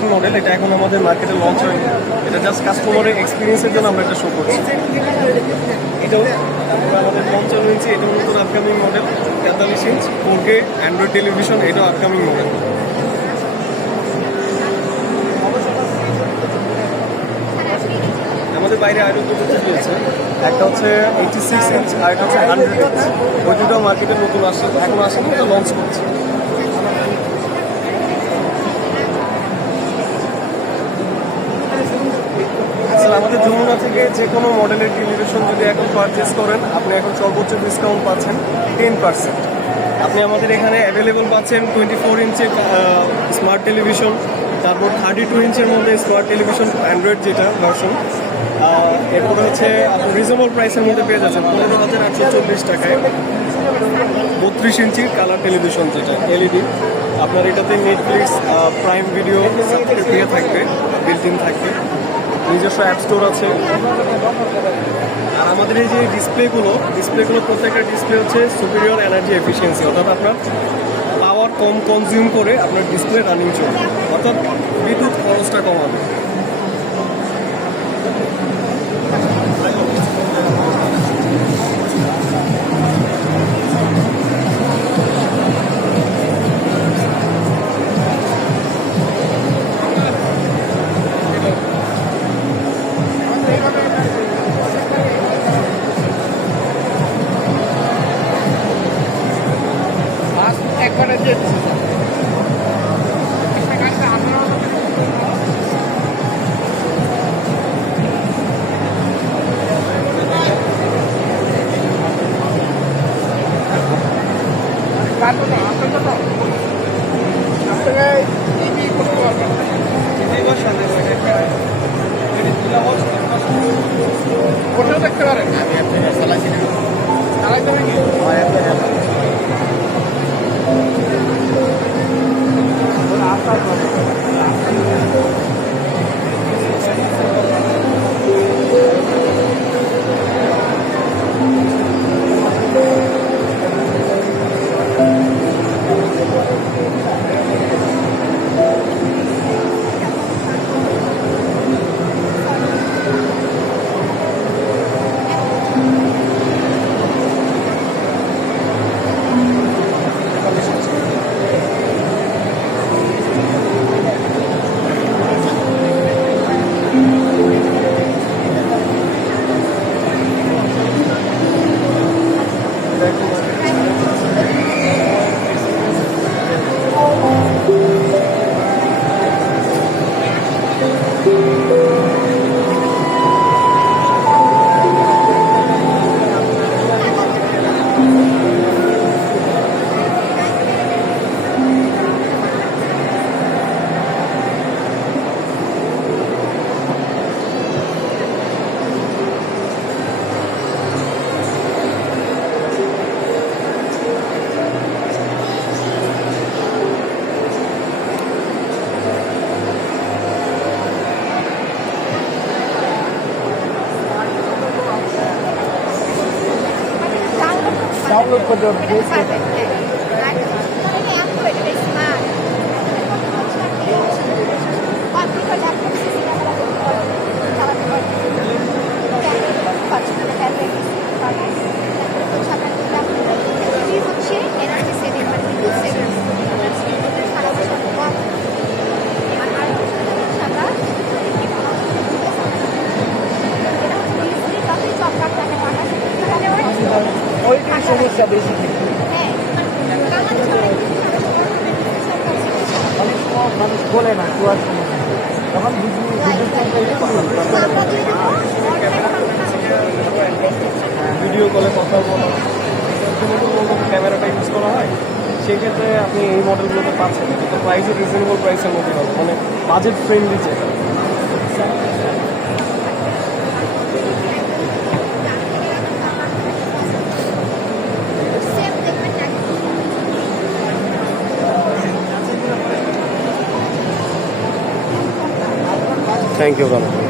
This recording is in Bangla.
একটি মডেল, এটা এখন আমাদের মার্কেটে লঞ্চ হয়নি, এটা জাস্ট কাস্টমারের এক্সপিরিয়েন্সের জন্য আমরা এটা শো করছি। এটাও আমরা আমাদের 55 ইঞ্চি, এটাও নতুন upcoming model, 43 inch 4K Android television, এটাও আপকামিং মডেল। আমাদের বাইরে আরও দুটো রয়েছে, একটা হচ্ছে 86 ইঞ্চ আর একটা হচ্ছে 100 ইঞ্চ। ওই দুটো মার্কেটে নতুন আসছে, এখন আসেনি, এটা লঞ্চ করছে। স্যার আমাদের যমুনা থেকে যে কোনো মডেলের টেলিভিশন যদি এখন পারচেস করেন, আপনি এখন সর্বোচ্চ ডিসকাউন্ট পাচ্ছেন 10%। আপনি আমাদের এখানে অ্যাভেলেবল পাচ্ছেন 24 ইঞ্চের স্মার্ট টেলিভিশন, তারপর 32 ইঞ্চের মধ্যে স্মার্ট টেলিভিশন অ্যান্ড্রয়েড যেটা ভার্সন, এরপরে হচ্ছে আপনি রিজনেবল প্রাইসের মধ্যে পেয়ে যাচ্ছেন 15,840 টাকায় 32 ইঞ্চির কালার টেলিভিশন, যেটা এলইডি। আপনার এটাতে নেটফ্লিক্স, প্রাইম ভিডিও সাবস্ক্রাইব থাকবে, বিল্ট ইন থাকবে, নিজস্ব অ্যাপ স্টোর আছে। আর আমাদের এই যে ডিসপ্লেগুলো প্রত্যেকটা ডিসপ্লে হচ্ছে সুপিরিয়র এনার্জি এফিসিয়েন্সি, অর্থাৎ আপনার পাওয়ার কম কনজিউম করে আপনার ডিসপ্লে রানিং চলবে, অর্থাৎ বিদ্যুৎ খরচটা কমাবে। একবারে দিচ্ছি ওটা দেখতে পারেন, আমি আপনাকে চালাইতে download for the Play Store. ওইটাই সমস্যা বেশি, অনেক সময় মানুষ বলে না কুয়ার সমস্যা, তখন ভিডিও কলে কথা বলা, ক্যামেরাটা ইউজ করা হয়, সেক্ষেত্রে আপনি এই মডেলগুলোতে পাচ্ছেন, কিন্তু প্রাইসও রিজনেবল প্রাইসের মধ্যে হবে, মানে বাজেট ফ্রেন্ডলি যেটা। Thank you, brother.